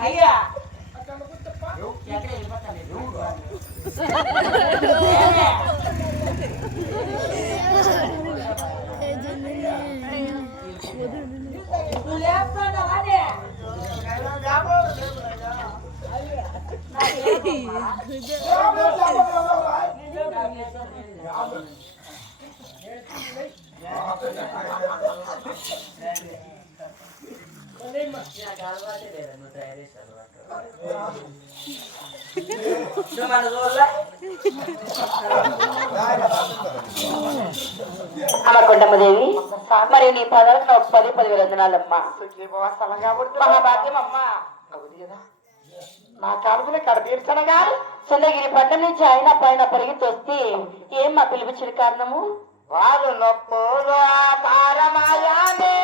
అయ్యా అమ్మకొండమ్మదేవి మరి నీ పదాలకు నాకు 10,000 వందనాలమ్మా. మహాభాగ్యమమ్మా నా కాలుపులే కడతీర్చను గాని చంద్రగిరి పట్టణం నుంచి ఆయన పైన పరిగెత్తి వస్తే ఏం మా పిలుపుచ్చిన కారణము? వారు నొప్పులు పారమాయానే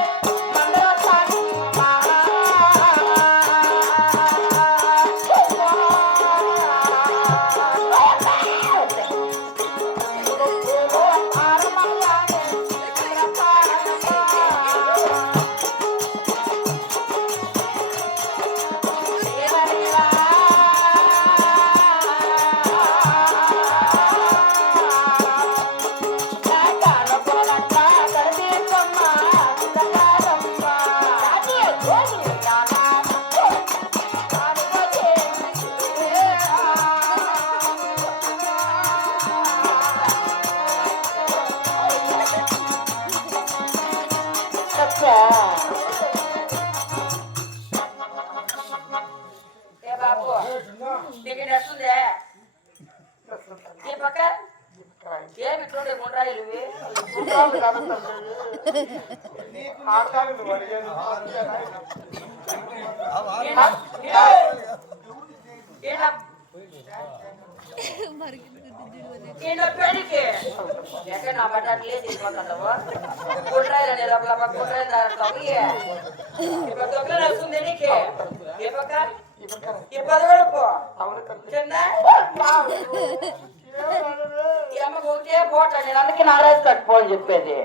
అందుకే నారాజు కట్టుకోని చెప్పేది.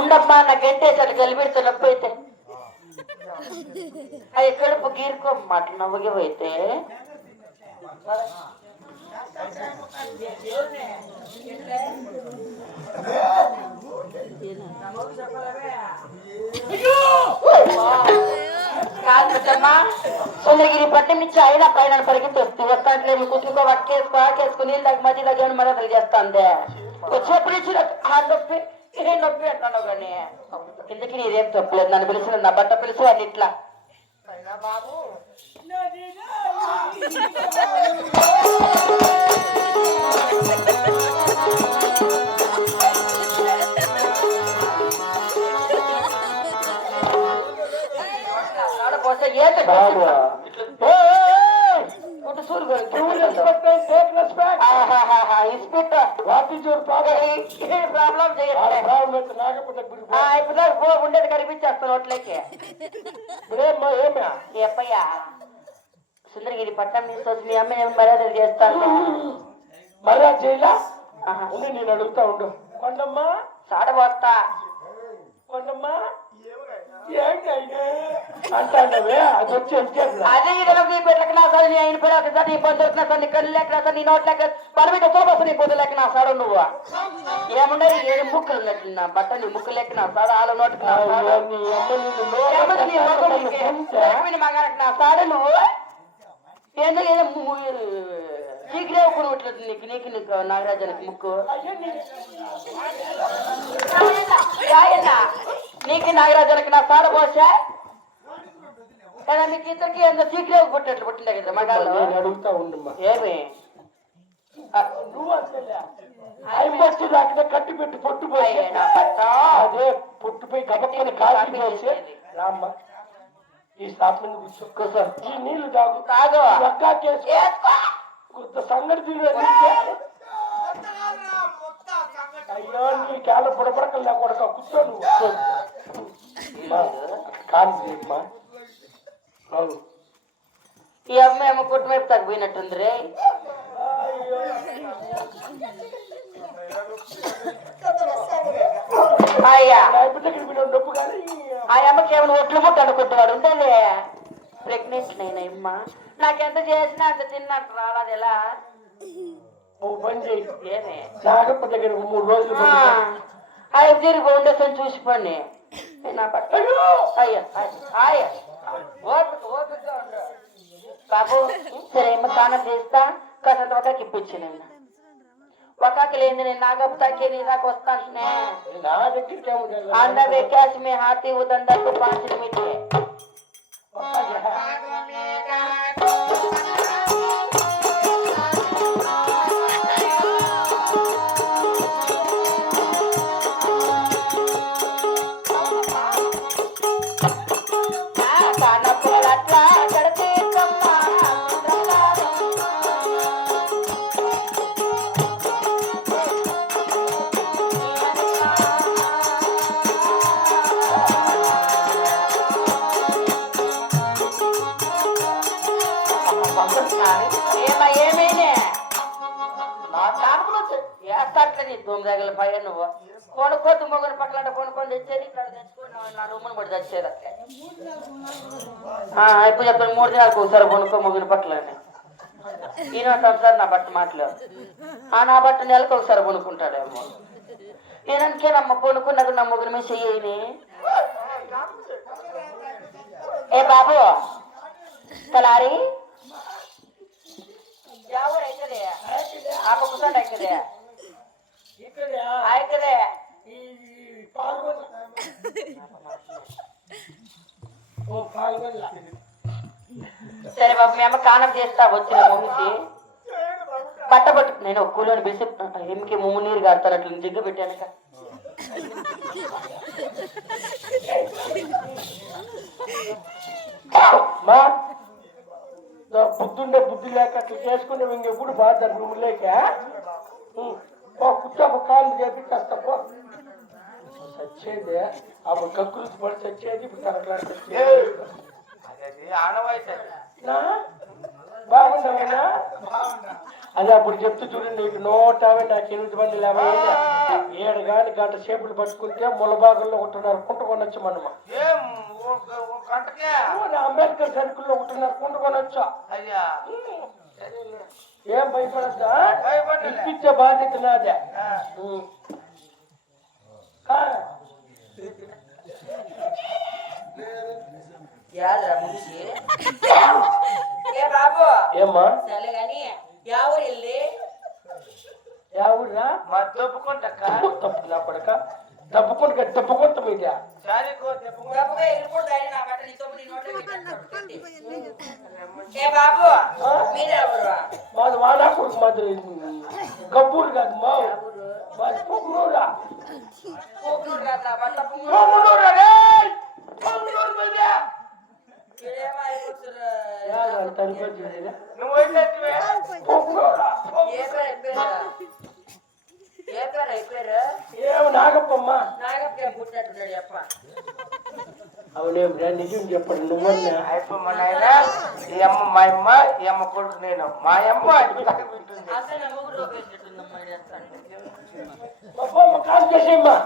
ఉండమ్మా నాకు ఎంటేసారి కలిపెడితే నొప్పి అయితే అది కడుపు గీరుకోమాట నవ్వుగిపోయితే కాదమ్మా. చంద్రగిరి పట్టణం నుంచి అయినా పైన పరిగెత్తి వస్తే వస్తాంట్లేదు కుట్టుకో వాకేసుకుని దానికి మధ్య దగ్గర మరదలు చేస్తాందే వచ్చేప్పుడు నుంచి నొప్పి ఇదే నొప్పి అంటాను కానీ ఇందుకు నీదేం తప్పలేదు. నన్ను పిలిచిన నా బట్ట పిలిచి అని ఇట్లా బాబు ఉండేది కనిపించేస్తాను నోట్లకి. ఏపయ్యా సుందరగిరి పట్టణం తీసుకొచ్చి మీ అమ్మ నేను మర్యాదలు చేస్తాను. మర్యాద చేయాలా నేను అడుగుతా ఉండు. కొండమ్మా సాడబోస్తా కొండమ్మా అంటావే అది వచ్చి అదే నీ పెట్టలేక నా సార్ నీ అయిన పిల్లలకి సార్ నీ బంధువులకి సార్ నీ కళ్ళు లేక సార్ నీ నోట్లేక పని తోబస్సు నీ పొద్దు లేక నా సాడు నువ్వు ఏముండే ఏడు ముక్కలు ఉన్నట్టు నా బట్ట నీ ముక్కు లేక నా సాడు వాళ్ళ నోటికి మగానికి నా సాడు నువ్వు ఎందుకు ఏదో చీకరే కొనుట్లేదు నీకు నీకు నీకు నాగరాజానికి ముక్కు నీకు నాగరాజానికి నా సాడ పోసా కదా మీకు ఇద్దరికి ఎంత సీక్రెట్ పుట్టినట్లు పుట్టిండే కదా మగాళ్ళు నేను అడుగుతా ఉండమ్మా ఏమి నువ్వు అంతేలే ఐమచ్చి దాకా కట్టి పెట్టి పొట్టు పోయి అయ్యేనా పట్ట అదే పొట్టుపై గబక్కని కాల్చి పోసి రామ్మ ఈ స్టాప్ మీద కూర్చో ఈ నీళ్లు తాగు తాగు ఒక్కా కేసు కొంత సంగతి తిరిగి అయ్యో నీ కాళ్ళ బుడబడకలు నా కొడక కూర్చో నువ్వు కాదు అమ్మా అవును ఈ అమ్మాయి ఏమో కొట్టు వైపు తగ్గిపోయినట్టుంది రే అయ్యా డబ్బు కానీ ఆ అమ్మకి ఏమైనా ఒట్లు పుట్టు అనుకుంటున్నాడు ఉంటే ప్రెగ్నెంట్ నేనమ్మా నాకెంత చేసినా అంత తిన్నట్టు రాలేదు ఎలా ఓ పని చేయి ఏమే నాగప్ప దగ్గర 3 రోజులు అయ్య తిరిగి ఉండేసని చూసిపోండి నా పట్ల అయ్యా అయ్యా ఓపికగా ఉండు బాబు సరే ఏమో స్నానం చేస్తా కాసంత ఒకకి ఇప్పించాను ఒకాకి లేని నేను నాగప్ప తాకి నీ దాకా వస్తాను నా దగ్గరికి अंदर विकास में हाथी उदंदर को 5 मीटर దొంగలు పైన నువ్వు కొనుక్కోతు మొగలు పక్కలంటే కొనుక్కొని తెచ్చేది ఇక్కడ తెచ్చుకొని నా రూమ్ని కూడా తెచ్చేది అట్లా ఇప్పుడు చెప్పాను 3 దినాలకు ఒకసారి కొనుక్కో మొగిన పట్లని ఈయన ఒకసారి నా బట్ట మాటలేవు నా బట్ట నెలకు ఒకసారి కొనుక్కుంటాడేమో ఈయనకేనమ్మ కొనుక్కున్నాక నా మొగిన మీద చెయ్యని ఏ బాబు తలారి ఎవరు అవుతుంది ఆ పక్కన అవుతుంది ಆಯ್ತದೆ సరే బాబు మేము కానం చేస్తా వచ్చిన ముగిసి పట్టబట్టు నేను కూలోని బిసి ఏమికి ముమ్ము నీరు కాడతారు అట్లా జిగ్గు పెట్టానుక మా బుద్ధుండే బుద్ధి లేక అట్లా చేసుకుని ఇంకెప్పుడు బాధ రూమ్ లేక కుట్టా కాళ్ళు చేపిస్తా చచ్చేది అప్పుడు కక్కులు పడి చచ్చేది ఇప్పుడు కనకలాంటి బాగుండవైనా అదే అప్పుడు చెప్తూ చూడండి నీకు 150 నాకు 8 మంది 7 గాని గంట చేపలు పట్టుకుంటే ములబాగంలో ఉంటున్నారు కుంటుకొనొచ్చు మనమ అంబేద్కర్ సర్కిల్లో ఉంటున్నారు కుంటుకొనొచ్చా ఏం భయపడద్దా ఇప్పించే బాధ్యత నాదే ఏమ్మా ఎవరురా తప్పుకుంటా కొడక తప్పుకుంటా తప్పుకుంటా మీద మాది వాడా కొడుకు మాది గబ్బూరు కాదు మాది పొగునూరా ఏమి నాగప్పమ్మ అవునేం నిజం చెప్పండి నువ్వన్నా ఈ అమ్మ మా అమ్మ ఈ అమ్మ కొడుకు నేను మా అమ్మ కాల్ చేసేమ్మా